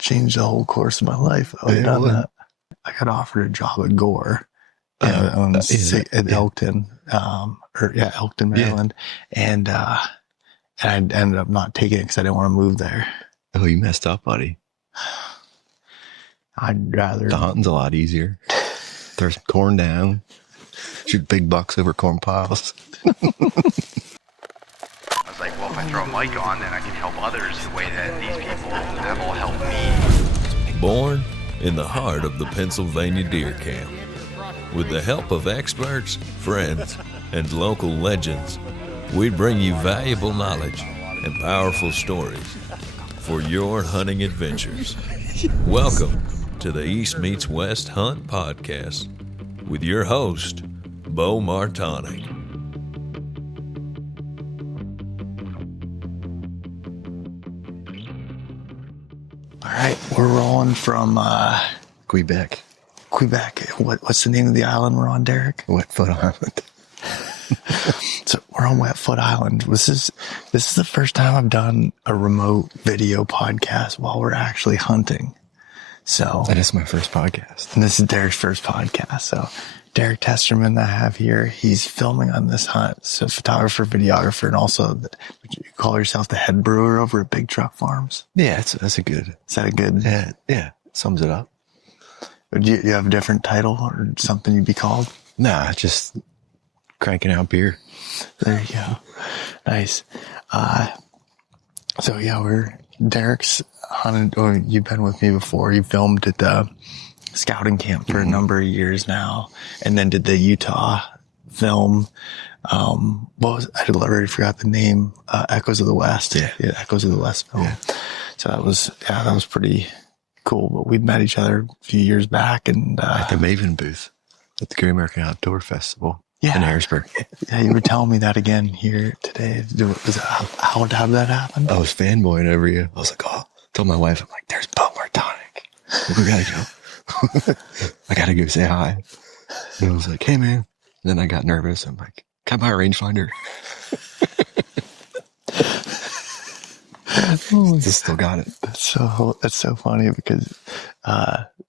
changed the whole course of my life. I got offered a job at Gore at Elkton, Elkton, Maryland. And I ended up not taking it because I didn't want to move there. Oh, you messed up, buddy. I'd rather. The hunting's a lot easier. Throw some corn down. Shoot big bucks over corn piles. I was like, well, if I throw a mic on, then I can help others the way that these people have all helped me. Born in the heart of the Pennsylvania deer camp. With the help of experts, friends, and local legends, we bring you valuable knowledge and powerful stories for your hunting adventures. Welcome to the East Meets West Hunt Podcast with your host, Beau Martonik. All right, we're rolling from Quebec. What's the name of the island we're on, Derek? Wetfoot Island. So we're on Wetfoot Island. This is the first time I've done a remote video podcast while we're actually hunting. So that is my first podcast. And this is Derek's first podcast. So Derek Testerman that I have here, he's filming on this hunt. So photographer, videographer, and also would you call yourself the head brewer over at Big Truck Farms? Yeah, that's a good. Is that a good? Yeah, sums it up. Do you have a different title or something you'd be called? Nah, just cranking out beer. There you go. Nice. So yeah, Derek's hunted, or you've been with me before. You filmed at the scouting camp for a number of years now, and then did the Utah film. What was, I already forgot the name, Echoes of the West. Yeah, Echoes of the West film. Yeah. So that was pretty cool. But we met each other a few years back, and at the Maven booth at the Great American Outdoor Festival in Harrisburg. Yeah, you were telling me that again here today. How did that happen? I was fanboying over you. I was like, told my wife, I'm like, there's Beau Martonik. We gotta go. I gotta go say hi. And I was like, hey man. And then I got nervous. I'm like, can I buy a rangefinder? Just still got it. That's so funny because,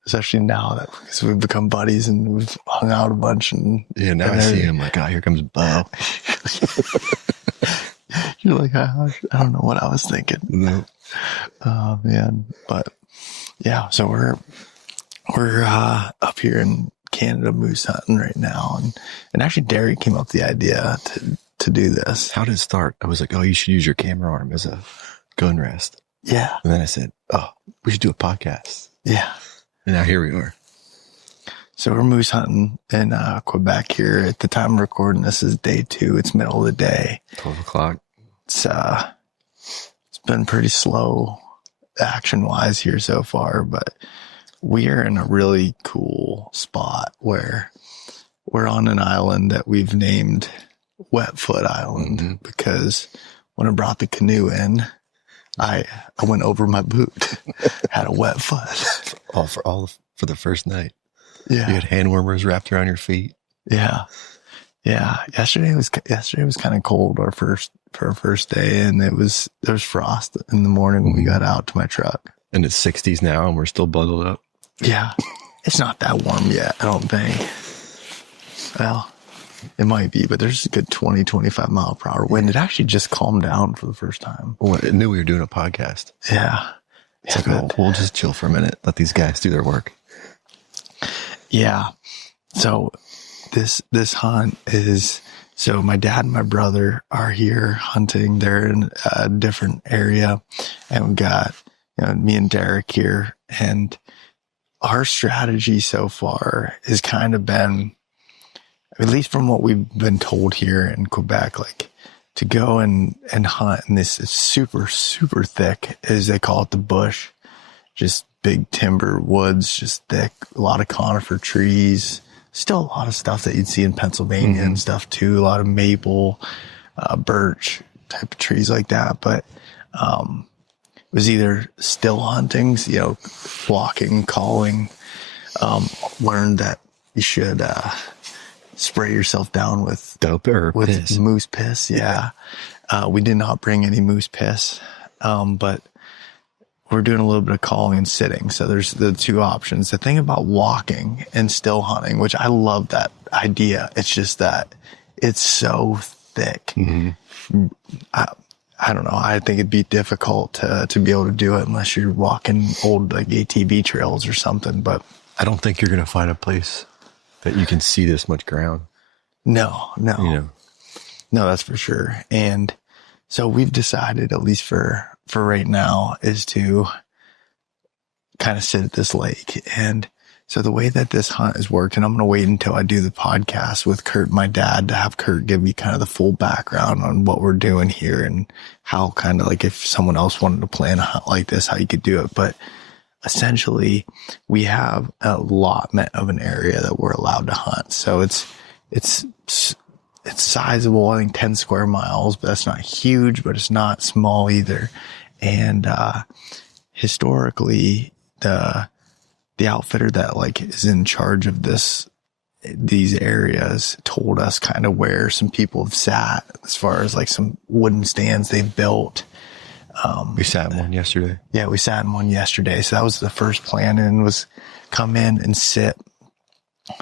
especially now that because we've become buddies and we've hung out a bunch and now I see him like, here comes Beau. You're like, I don't know what I was thinking. No. Oh man. But yeah, so we're up here in Canada moose hunting right now. And actually Derek came up with the idea to do this. How did it start? I was like, you should use your camera arm as a gun rest. Yeah. And then I said, we should do a podcast. Yeah. And now here we are. So we're moose hunting in Quebec here. At the time of recording, this is day 2. It's middle of the day. 12 o'clock. It's been pretty slow action-wise here so far, but we are in a really cool spot where we're on an island that we've named Wetfoot Island because when I brought the canoe in, I went over my boot, had a wet foot. For the first night. Yeah. You had hand warmers wrapped around your feet. Yeah. Yeah. Yesterday was kind of cold for our first day, and there was frost in the morning when we got out to my truck. And it's 60s now and we're still bundled up. Yeah. It's not that warm yet, I don't think. Well, it might be, but there's a good 20, 25 mile per hour wind. It actually just calmed down for the first time. Well, I knew we were doing a podcast. Yeah. It's like, we'll just chill for a minute. Let these guys do their work. Yeah. So this hunt is, so my dad and my brother are here hunting. They're in a different area, and we got, me and Derek here, and our strategy so far has kind of been, at least from what we've been told here in Quebec, like to go and hunt in this super, super thick, as they call it, the bush, just big timber woods, just thick, a lot of conifer trees, still a lot of stuff that you'd see in Pennsylvania and stuff too, a lot of maple, birch type of trees like that. But it was either still hunting, walking, calling, learned that you should spray yourself down with dope or with piss. Moose piss. Yeah. We did not bring any moose piss. But we're doing a little bit of calling and sitting. So there's the two options. The thing about walking and still hunting, which I love that idea. It's just that it's so thick. Mm-hmm. I don't know. I think it'd be difficult to be able to do it unless you're walking old like ATV trails or something. But I don't think you're going to find a place that you can see this much ground. No, no, that's for sure. And so we've decided, at least for right now, is to kind of sit at this lake. And so the way that this hunt has worked, and I'm going to wait until I do the podcast with Kurt, my dad, to have Kurt give me kind of the full background on what we're doing here and how kind of like if someone else wanted to plan a hunt like this, how you could do it. But essentially we have an allotment of an area that we're allowed to hunt. So it's sizable, I think 10 square miles, but that's not huge, but it's not small either. And, historically the outfitter that like is in charge of these areas told us kind of where some people have sat as far as like some wooden stands they've built. We sat in one yesterday. Yeah, we sat in one yesterday. So that was the first plan, and was come in and sit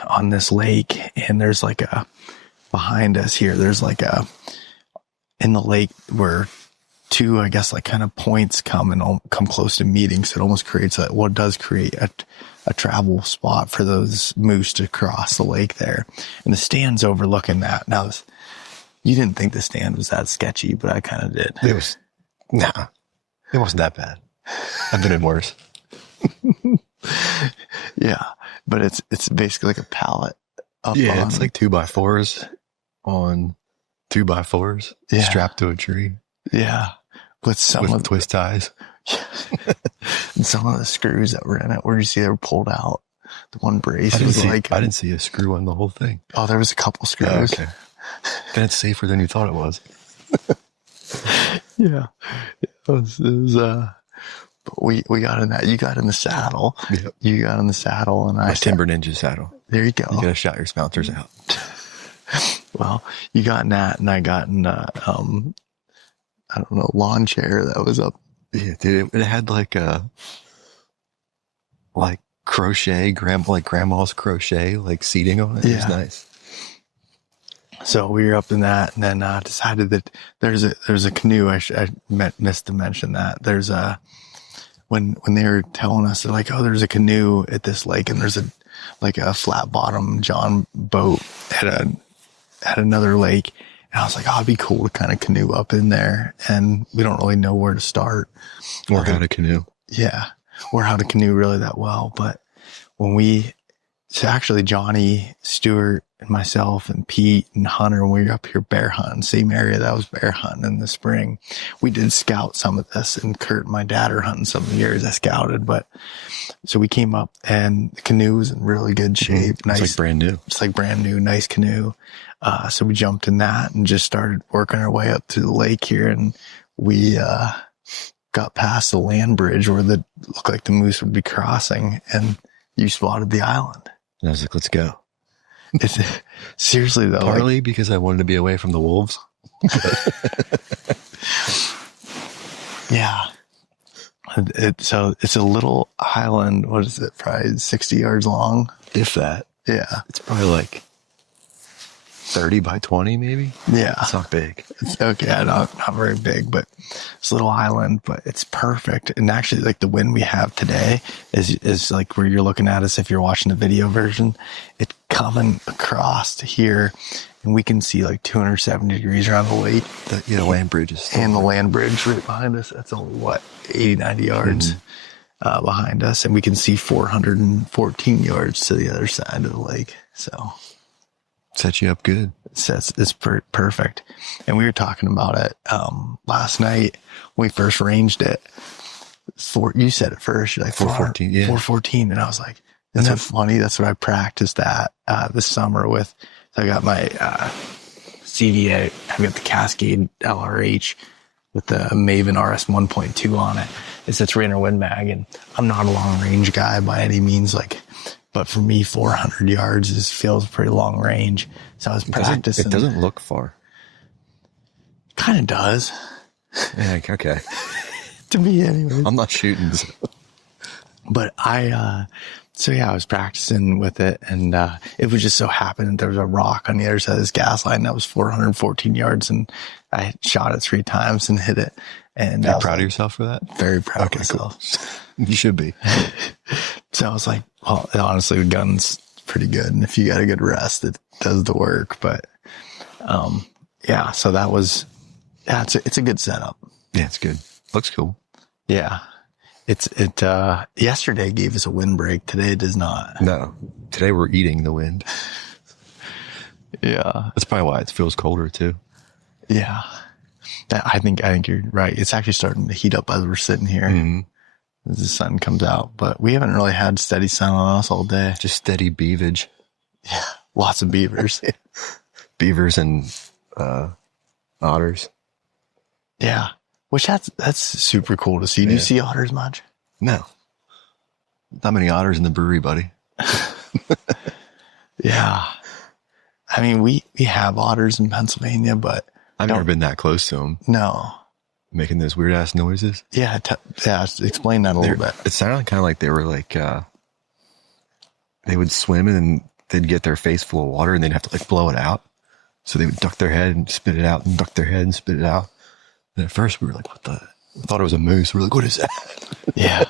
on this lake. And there's like behind us here, there's like in the lake where two, I guess, like kind of points come close to meeting. So it almost creates does create a travel spot for those moose to cross the lake there. And the stand's overlooking that. Now, you didn't think the stand was that sketchy, but I kind of did. It wasn't that bad. I've been in worse. Yeah, but it's basically like a pallet up Yeah, on, it's like 2x4s on 2x4s strapped to a tree. Yeah, with twist ties. And some of the screws that were in it, where you see they were pulled out. The one brace I was like, I didn't see a screw on the whole thing. Oh, there was a couple screws. Oh, okay. Then it's safer than you thought it was. Yeah. It was but we got in that. You got in the saddle. Yep. You got in the saddle, and My Timber Ninja saddle. There you go. You gotta shout your spounters out. Well, you got in that, and I got in I don't know, lawn chair that was up. Yeah, dude, it had like crochet, grandma's crochet, like seating on it. It was nice. So we were up in that, and then decided that there's a canoe. I missed to mention that there's when they were telling us, they're like, oh, there's a canoe at this lake, and there's a flat bottom John boat at another lake. And I was like, oh, it'd be cool to kind of canoe up in there. And we don't really know where to start. Or how to canoe. Yeah. Or how to canoe really that well. But so actually Johnny, Stewart, and myself and Pete and Hunter, when we were up here bear hunting, same area that I was bear hunting in the spring, we did scout some of this, and Kurt and my dad are hunting some of the areas I scouted. But so we came up, and the canoe was in really good shape. Mm-hmm. Nice. It's like brand new. It's like brand new, nice canoe. So we jumped in that and just started working our way up to the lake here. And we, got past the land bridge where it looked like the moose would be crossing, and you spotted the island. And I was like, let's go. It's seriously though. Partly because I wanted to be away from the wolves. Yeah. So it's a little island. What is it? Probably 60 yards long. If that. Yeah. It's probably like 30 by 20 maybe. Yeah. It's not big. It's okay. Not very big, but it's a little island, but it's perfect. And actually, like the wind we have today is like where you're looking at us. If you're watching the video version, it's coming across to here, and we can see like 270 degrees around the lake. The land bridge is and the land bridge right behind us. That's only 80, 90 yards behind us. And we can see 414 yards to the other side of the lake. So set you up good. It's perfect. And we were talking about it last night when we first ranged it. You said it first. You're like 414, yeah. 414. And I was like, isn't that funny? That's what I practiced at this summer with. So I got my CVA. I've got the Cascade LRH with the Maven RS 1.2 on it. It's Rainer Wind Mag, and I'm not a long range guy by any means. But for me, 400 yards feels pretty long range. So I was practicing. It doesn't look far. Kind of does. Yeah, okay. to me anyways. I'm not shooting. So. But I was practicing with it, and it was just so happened that there was a rock on the other side of this gas line that was 414 yards, and I shot it 3 times and hit it. And You're proud of yourself for that? Very proud of myself. Cool. You should be. So I was like, well, honestly, the gun's pretty good, and if you got a good rest, it does the work. But so that was, it's a good setup. Yeah, it's good. Looks cool. Yeah. Yesterday gave us a windbreak. Today it does not. No. Today we're eating the wind. Yeah. That's probably why it feels colder too. Yeah. I think you're right. It's actually starting to heat up as we're sitting here. Mm-hmm. As the sun comes out, but we haven't really had steady sun on us all day. Just steady beavage. Yeah. Lots of beavers. Beavers and otters. Yeah. Which that's super cool to see. Do you see otters much? No. Not many otters in the brewery, buddy. Yeah. I mean, we have otters in Pennsylvania, but I've never been that close to them. No. Making those weird ass noises. Yeah. Explain that a little bit. It sounded kind of like they were like, they would swim and then they'd get their face full of water and they'd have to like blow it out. So they would duck their head and spit it out and duck their head and spit it out. And at first we were like, what the? I thought it was a moose. We were like, what is that? Yeah.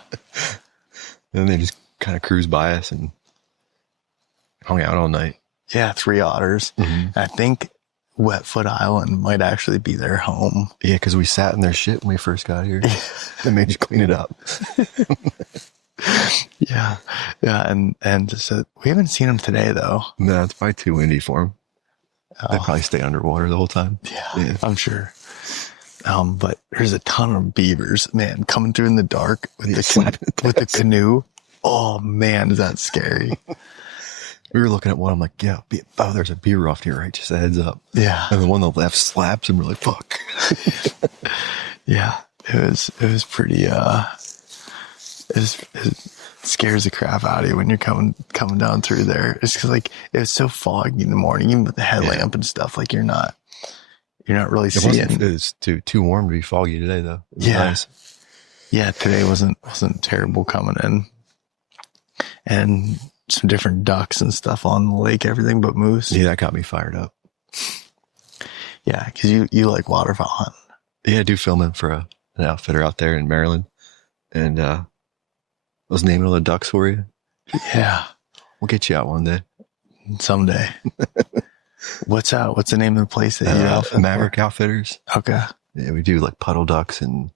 And then they just kind of cruised by us and hung out all night. Yeah. 3 otters. Mm-hmm. I think Wetfoot Island might actually be their home. Yeah, because we sat in their shit when we first got here. They made you clean it up. Yeah. Yeah. And so we haven't seen them today, though. No, it's probably too windy for them. They probably stay underwater the whole time. Yeah. I'm sure. But there's a ton of beavers, man, coming through in the dark with the canoe. Oh man, is that scary? We were looking at one. I'm like, yeah, there's a beaver off to your right. Just a heads up. Yeah. And the one on the left slaps and we're like, fuck. Yeah. It was pretty, it scares the crap out of you when you're coming down through there. It's 'cause like, it was so foggy in the morning, even with the headlamp and stuff, like you're not really seeing. It was too warm to be foggy today though. It was nice. Yeah. Today wasn't terrible coming in, and some different ducks and stuff on the lake, everything but moose. Yeah. That got me fired up. Yeah. 'Cause you like waterfowl hunting. Yeah. I do filming for an outfitter out there in Maryland. And, I was naming all the ducks for you. Yeah. We'll get you out one day. Someday. What's the name of the place that you outfit? Maverick Outfitters. Okay. Yeah, we do like puddle ducks and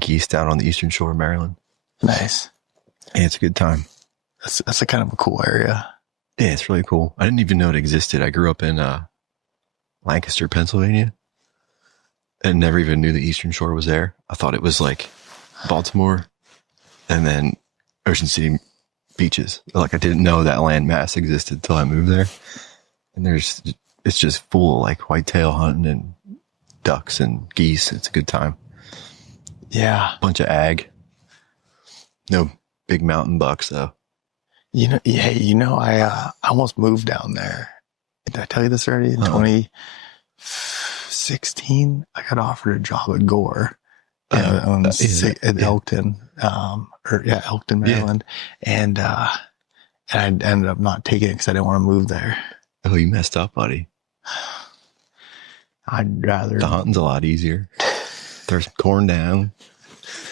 geese down on the eastern shore of Maryland. Nice. Yeah, it's a good time. That's a kind of a cool area. Yeah, it's really cool. I didn't even know it existed. I grew up in Lancaster, Pennsylvania, and never even knew the eastern shore was there. I thought it was like Baltimore and then Ocean City beaches. Like I didn't know that landmass existed until I moved there. And it's just full of like whitetail hunting and ducks and geese. It's a good time. Yeah. Bunch of ag. No big mountain bucks though. I almost moved down there. Did I tell you this already? In 2016, I got offered a job at Gore at Elkton, Elkton, Maryland. Yeah. And I ended up not taking it because I didn't want to move there. Oh, you messed up, buddy. I'd rather. The hunting's a lot easier. Throw some corn down.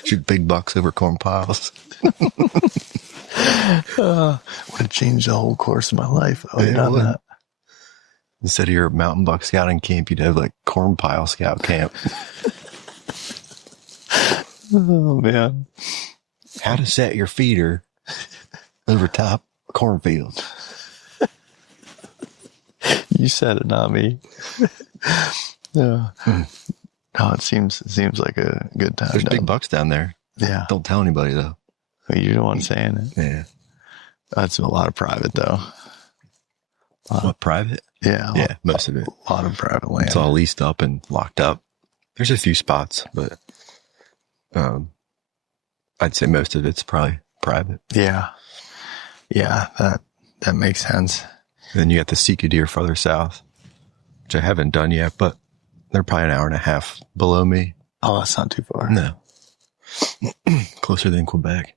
Shoot big bucks over corn piles. Would have changed the whole course of my life. That. Instead of your mountain buck scouting camp, you'd have like corn pile scout camp. Oh, man. How to set your feeder over top cornfields. You said it, not me. Yeah. No, it seems like a good time. There's big bucks down there. Yeah. Don't tell anybody though. You're the one saying it. Yeah. That's a lot of private though. What, private? Yeah. Yeah, most of it. A lot of private land. It's all leased up and locked up. There's a few spots, but I'd say most of it's probably private. Yeah. Yeah, that makes sense. And then you got the Sika deer further south, which I haven't done yet, but they're probably an hour and a half below me. Oh, that's not too far. No. Closer than Quebec.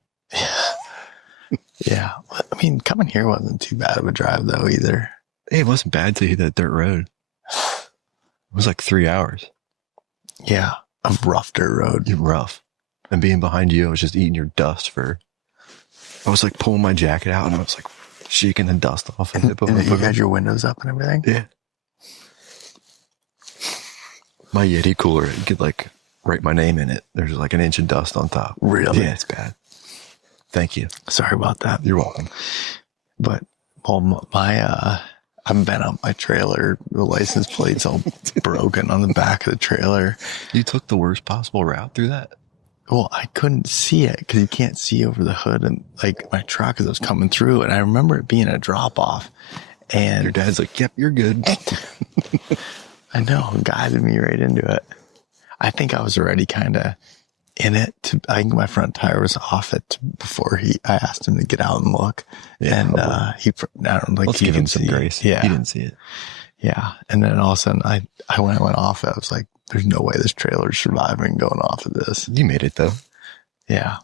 Yeah. I mean, coming here wasn't too bad of a drive though either. Hey, it wasn't bad till you hit that dirt road. It was like 3 hours. Yeah. A rough dirt road. You're rough. And being behind you, I was just eating your dust I was like pulling my jacket out and I was like shaking the dust off of it. And you had your windows up and everything? Yeah. My Yeti cooler, you could like write my name in it. There's like an inch of dust on top. Really? Yeah, it's bad. Thank you. Sorry about that. You're welcome. But, well, I've been on my trailer. The license plate's all broken on the back of the trailer. You took the worst possible route through that? Well, I couldn't see it because you can't see over the hood and like my truck as I was coming through. And I remember it being a drop off. And your dad's like, yep, you're good. I know, guided me right into it. I think I was already kind of in it. I think my front tire was off it before I asked him to get out and look. Yeah, and let's give him some grace. Yeah, he didn't see it. Yeah, and then all of a sudden, when I went off it, I was like, "There's no way this trailer's surviving going off of this." You made it though. Yeah.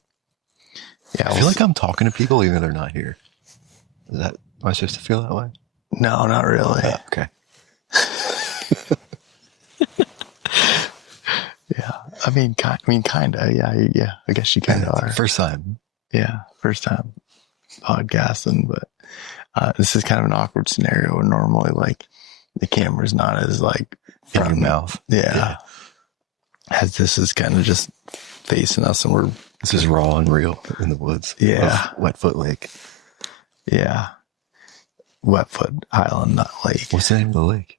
I feel like I'm talking to people even though they're not here. Am I supposed to feel that way? No, not really. Oh, okay. Yeah, I mean, kind of. Yeah. I guess you kind of are. First time. Yeah, first time podcasting, but this is kind of an awkward scenario where normally, like, the camera's not as like in your mouth. Yeah. As this is kind of just facing us, and this is raw and real in the woods. Yeah, Wetfoot Lake. Yeah, Wetfoot Island, not lake. What's the name of the lake?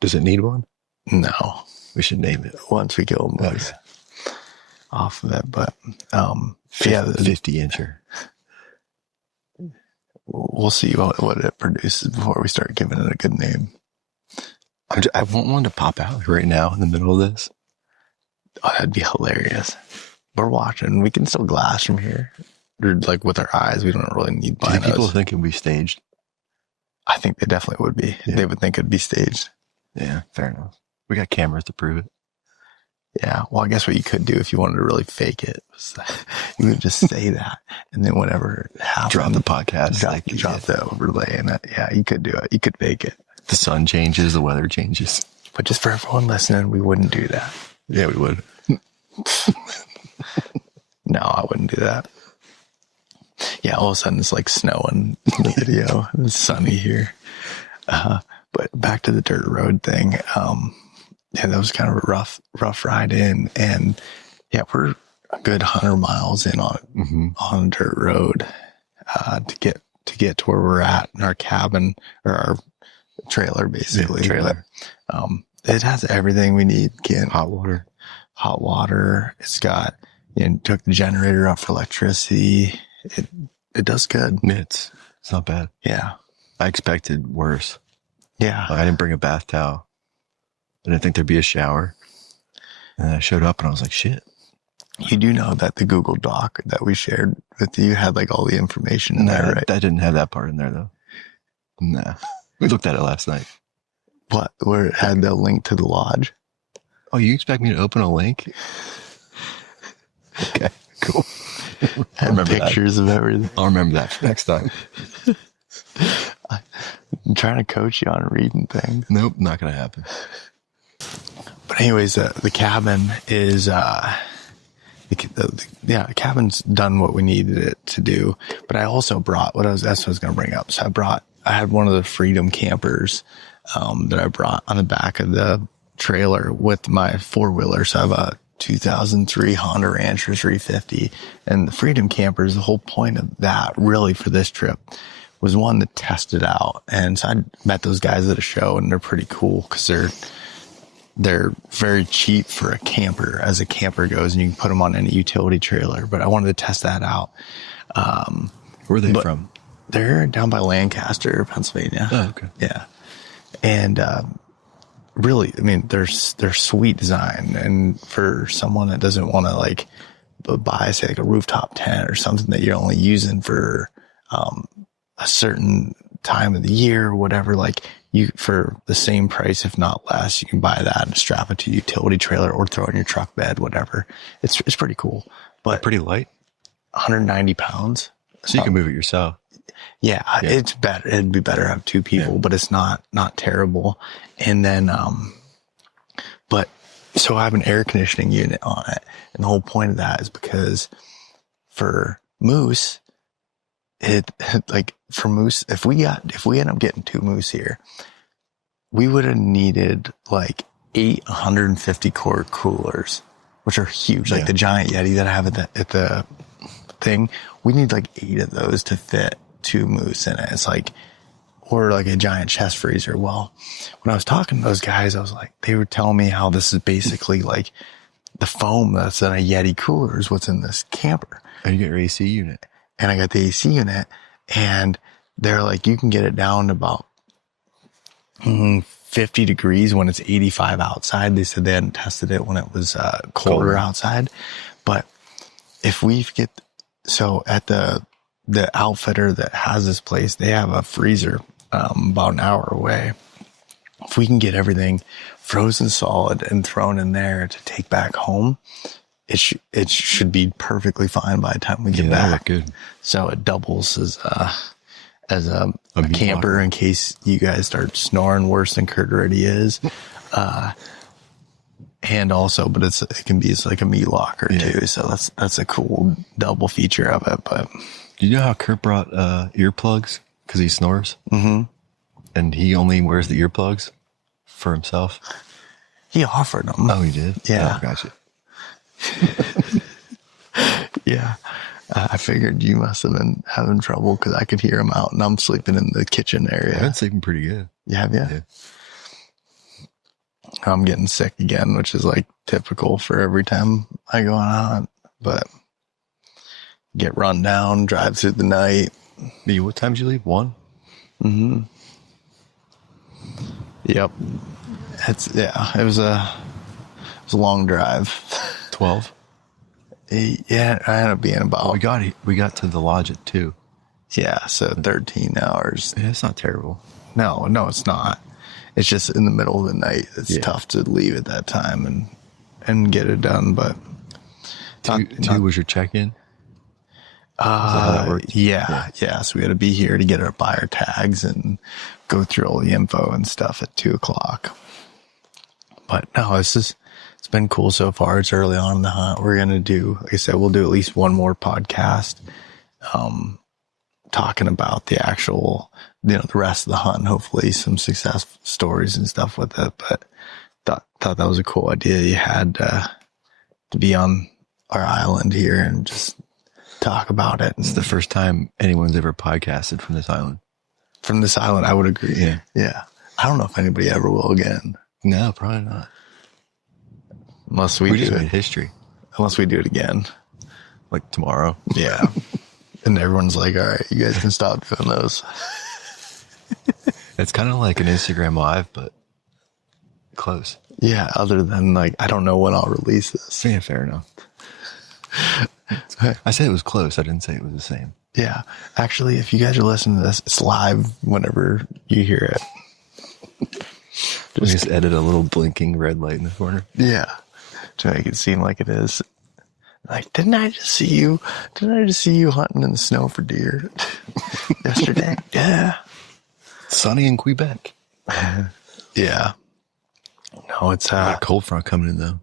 Does it need one? No. We should name it once we go off of it. But 50-incher. We'll see what it produces before we start giving it a good name. I want one to pop out right now in the middle of this. Oh, that'd be hilarious. We're watching. We can still glass from here. Like with our eyes, we don't really need binos. Do people think it'll be staged? I think they definitely would be. Yeah. They would think it'd be staged. Yeah, fair enough. We got cameras to prove it. Yeah. Well, I guess what you could do if you wanted to really fake it was you would just say that, and then whenever it happened, drop the podcast, drop the overlay in it. Yeah, you could do it. You could fake it. The sun changes, the weather changes. But just for everyone listening, we wouldn't do that. Yeah, we would. No, I wouldn't do that. Yeah, all of a sudden it's like snowing in the video. It's sunny here. But back to the dirt road thing. Yeah, that was kind of a rough ride in. And yeah, we're a good 100 miles in on dirt road to get to where we're at in our cabin or our trailer, basically. Yeah, trailer. But, it has everything we need. Hot water. It's got, took the generator up for electricity. It does good. It's not bad. Yeah. I expected worse. Yeah. I didn't bring a bath towel. I didn't think there'd be a shower. And I showed up and I was like, shit. You do know that the Google Doc that we shared with you had like all the information in there, right? That didn't have that part in there though. Nah. We looked at it last night. What? Where it had the link to the lodge? Oh, you expect me to open a link? Okay, cool. And pictures of everything. I'll remember that for next time. I'm trying to coach you on reading things. Nope, not going to happen. But anyways, the cabin is, the cabin's done what we needed it to do. But I also brought that's what I was going to bring up. So I had one of the Freedom campers, that I brought on the back of the trailer with my 4-wheeler. So I have a 2003 Honda Rancher 350, and the Freedom campers, the whole point of that really for this trip was one to test it out. And so I met those guys at a show, and they're pretty cool because they're very cheap for a camper as a camper goes, and you can put them on any utility trailer. But I wanted to test that out. Where are they from? They're down by Lancaster, Pennsylvania. Oh, okay. Yeah. And, really, I mean, they're sweet design. And for someone that doesn't want to like buy, say, like a rooftop tent or something that you're only using for, a certain time of the year or whatever, like you, for the same price, if not less, you can buy that and strap it to a utility trailer or throw it in your truck bed, whatever. It's pretty cool, but pretty light. 190 pounds. So you can move it yourself. Yeah, it's better. It'd be better to have two people, but it's not terrible. And then, but so I have an air conditioning unit on it. And the whole point of that is because for moose, for moose, if we end up getting 2 moose here, we would have needed like 850 quart coolers, which are huge. Like the giant Yeti that I have at the thing, we need like 8 of those to fit 2 moose in it. It's like, or like a giant chest freezer. Well, when I was talking to those guys, I was like, they were telling me how this is basically like the foam that's in a Yeti cooler is what's in this camper. And you get your AC unit. And I got the AC unit, and they're like, you can get it down to about 50 degrees when it's 85 outside. They said they hadn't tested it when it was colder outside. But if we get, so at the outfitter that has this place, they have a freezer about an hour away. If we can get everything frozen solid and thrown in there to take back home, it should be perfectly fine by the time we get back. Good. So it doubles as a camper in case you guys start snoring worse than Kurt already is. And also, but it can be like a meat locker too. So that's a cool double feature of it. But do you know how Kurt brought earplugs because he snores? Mm-hmm. And he only wears the earplugs for himself. He offered them. Oh, he did? Yeah. Oh, gotcha. Yeah. I figured you must have been having trouble because I could hear him out and I'm sleeping in the kitchen area. I've been sleeping pretty good. You have, yeah? I'm getting sick again, which is like typical for every time I go on a hunt. But get run down, drive through the night. What time did you leave? 1? Mm-hmm. Yep. It was a long drive. 12? Yeah, I ended up being about. We got to the lodge at 2. Yeah, so 13 hours. Yeah, it's not terrible. No, it's not. It's just in the middle of the night. It's tough to leave at that time and get it done. But 2 was your check-in? How that worked? Yeah. So we had to be here to get our buyer tags and go through all the info and stuff at 2:00. But no, it's been cool so far. It's early on in the hunt. We're going to do, like I said, we'll do at least one more podcast, talking about the actual, the rest of the hunt and hopefully some success stories and stuff with it. But thought that was a cool idea. You had, to be on our island here and just talk about it. It's the first time anyone's ever podcasted from this island. From this island, I would agree. Yeah. I don't know if anybody ever will again. No, probably not. Unless we just do made it. history. Unless we do it again. Like tomorrow. Yeah. And everyone's like, all right, you guys can stop doing those. It's kind of like an Instagram Live, but close. Yeah, other than like, I don't know when I'll release this. Yeah, fair enough. I said it was close. I didn't say it was the same. Yeah. Actually, if you guys are listening to this, it's live whenever you hear it. Just edit a little blinking red light in the corner. Yeah. To make it seem like it is. Like, didn't I just see you hunting in the snow for deer yesterday? Yeah. Sunny in Quebec. Yeah. No, it's got a cold front coming in though.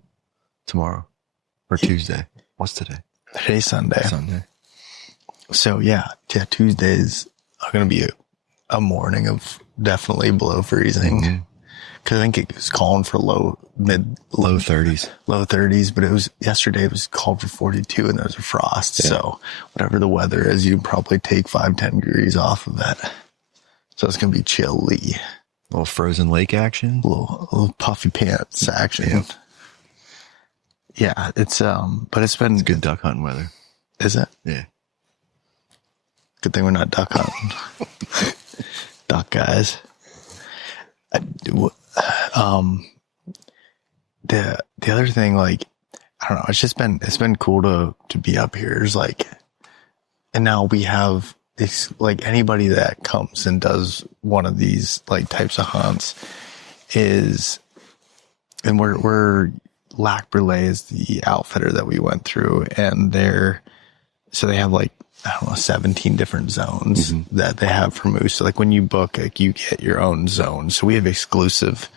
Tomorrow. Or Tuesday. What's today? Today's Sunday. So yeah, Tuesdays are going to be a morning of definitely below freezing. Mm-hmm. Cause I think it was calling for low 30s, but yesterday it was called for 42 and there was a frost. Yeah. So whatever the weather is, you probably take 5-10 degrees off of it. So it's going to be chilly. A little frozen lake action. A little puffy pants action. Yeah. It's been good duck hunting weather. Is it? Yeah. Good thing we're not duck hunting. Duck guys. The other thing, like, I don't know, it's been cool to be up here. It's like, and now we have like anybody that comes and does one of these like types of hunts is, and we're Lac Brûlé is the outfitter that we went through, and so they have like, I don't know, 17 different zones that they have for moose. So like when you book, like you get your own zone. So we have exclusive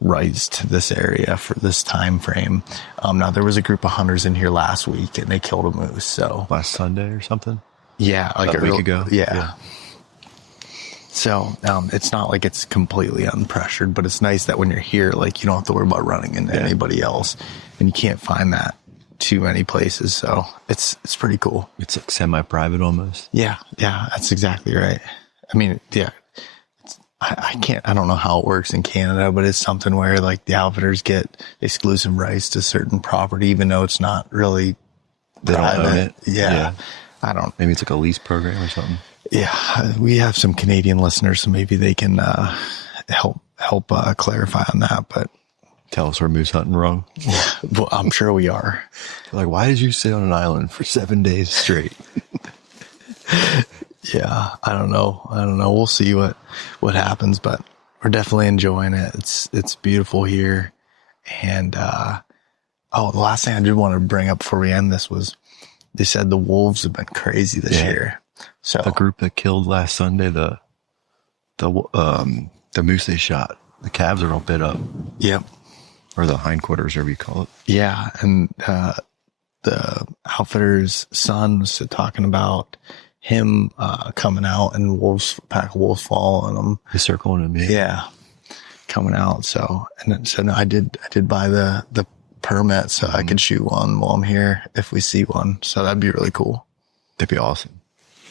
rights to this area for this time frame. Now there was a group of hunters in here last week and they killed a moose. So last Sunday or something. Yeah, like a week ago. Yeah. So it's not like it's completely unpressured, but it's nice that when you're here, like you don't have to worry about running into anybody else, and you can't find that too many places. So it's pretty cool. It's like semi-private almost. Yeah, that's exactly right. I mean, yeah, I don't know how it works in Canada, but it's something where like the outfitters get exclusive rights to certain property, even though it's not really They don't own it. Yeah. I don't. Maybe it's like a lease program or something. Yeah, we have some Canadian listeners, so maybe they can help clarify on that. But tell us we're moose hunting wrong. Well, I'm sure we are. Like, why did you sit on an island for 7 days straight? Yeah, I don't know. We'll see what happens, but we're definitely enjoying it. It's beautiful here. And the last thing I did want to bring up before we end this was they said the wolves have been crazy this year. So the group that killed last Sunday, the moose they shot, the calves are all bit up. Yep. Or the hindquarters, whatever you call it. Yeah, and the outfitter's son was talking about him coming out and pack of wolves following him. He's circling him. Yeah, coming out. So no, I did buy the permit so I could shoot one while I'm here if we see one. So that'd be really cool. That'd be awesome.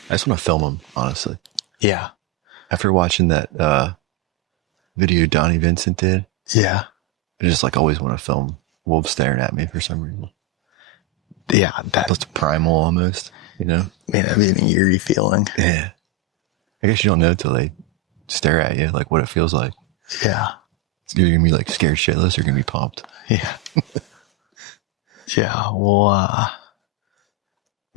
I just want to film them, honestly. Yeah. After watching that video Donnie Vincent did. Yeah. I just like always want to film wolves staring at me for some reason. Yeah. That's primal almost, you know? Man, that'd be an eerie feeling. Yeah. I guess you don't know till they stare at you, like what it feels like. Yeah. You're going to be like scared shitless or going to be pumped. Yeah. Yeah. Well,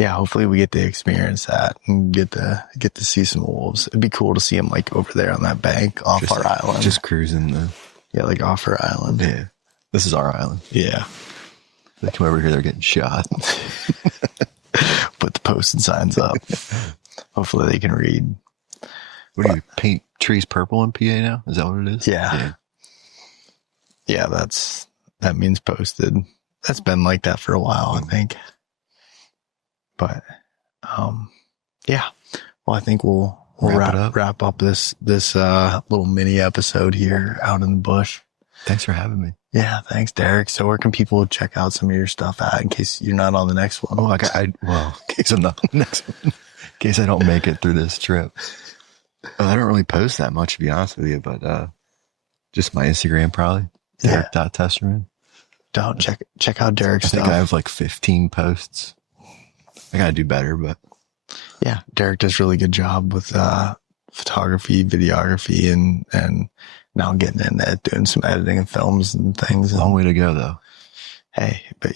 hopefully we get to experience that and get to see some wolves. It'd be cool to see them like over there on that bank off our island. Just cruising like off our island. Yeah. This is our island. Yeah. They come over here, they're getting shot. Put the posted signs up. Hopefully they can read. What do you paint trees purple in PA now? Is that what it is? Yeah. Yeah, that means posted. That's been like that for a while, I think. But, yeah. Well, I think we'll wrap up this little mini episode here out in the bush. Thanks for having me. Yeah, thanks, Derek. So where can people check out some of your stuff at in case you're not on the next one? Oh, in case I'm not on the next one. In case I don't make it through this trip. I don't really post that much, to be honest with you, but just my Instagram probably. Derek Testerman. Don't check out Derek's stuff. I think I have like 15 posts. I gotta do better, but yeah, Derek does a really good job with photography, videography, and now getting into it, doing some editing and films and things. Long way to go, though. Hey, but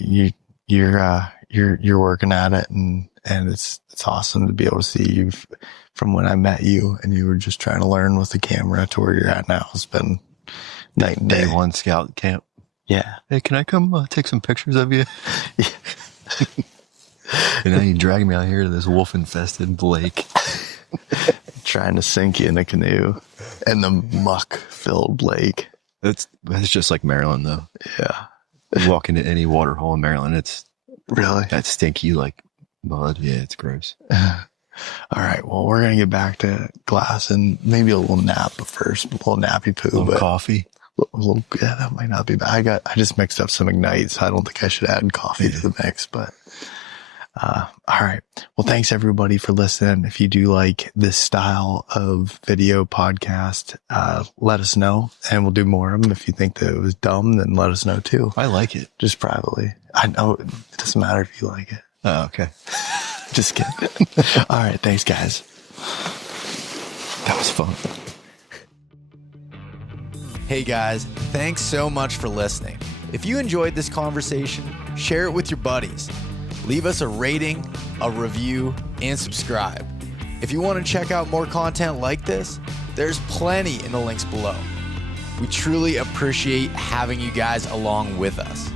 you're working at it, and it's awesome to be able to see you from when I met you, and you were just trying to learn with the camera to where you're at now. It's been night and day. Day one scout camp. Yeah. Hey, can I come take some pictures of you? Yeah. And now you drag me out here to this wolf-infested lake. Trying to sink you in a canoe in the muck-filled lake. That's just like Maryland, though. Yeah. You walk into any water hole in Maryland, it's really that stinky like mud. Yeah, it's gross. All right. Well, we're gonna get back to glass and maybe a little nap first, a little nappy poo, a little coffee. Yeah, that might not be bad. I just mixed up some Ignite, so I don't think I should add coffee to the mix, but. All right. Well, thanks everybody for listening. If you do like this style of video podcast, let us know and we'll do more of them. If you think that it was dumb, then let us know too. I like it. Just privately. I know it doesn't matter if you like it. Oh, okay. Just kidding. All right. Thanks guys. That was fun. Hey guys, thanks so much for listening. If you enjoyed this conversation, share it with your buddies. Leave us a rating, a review, and subscribe. If you want to check out more content like this, there's plenty in the links below. We truly appreciate having you guys along with us.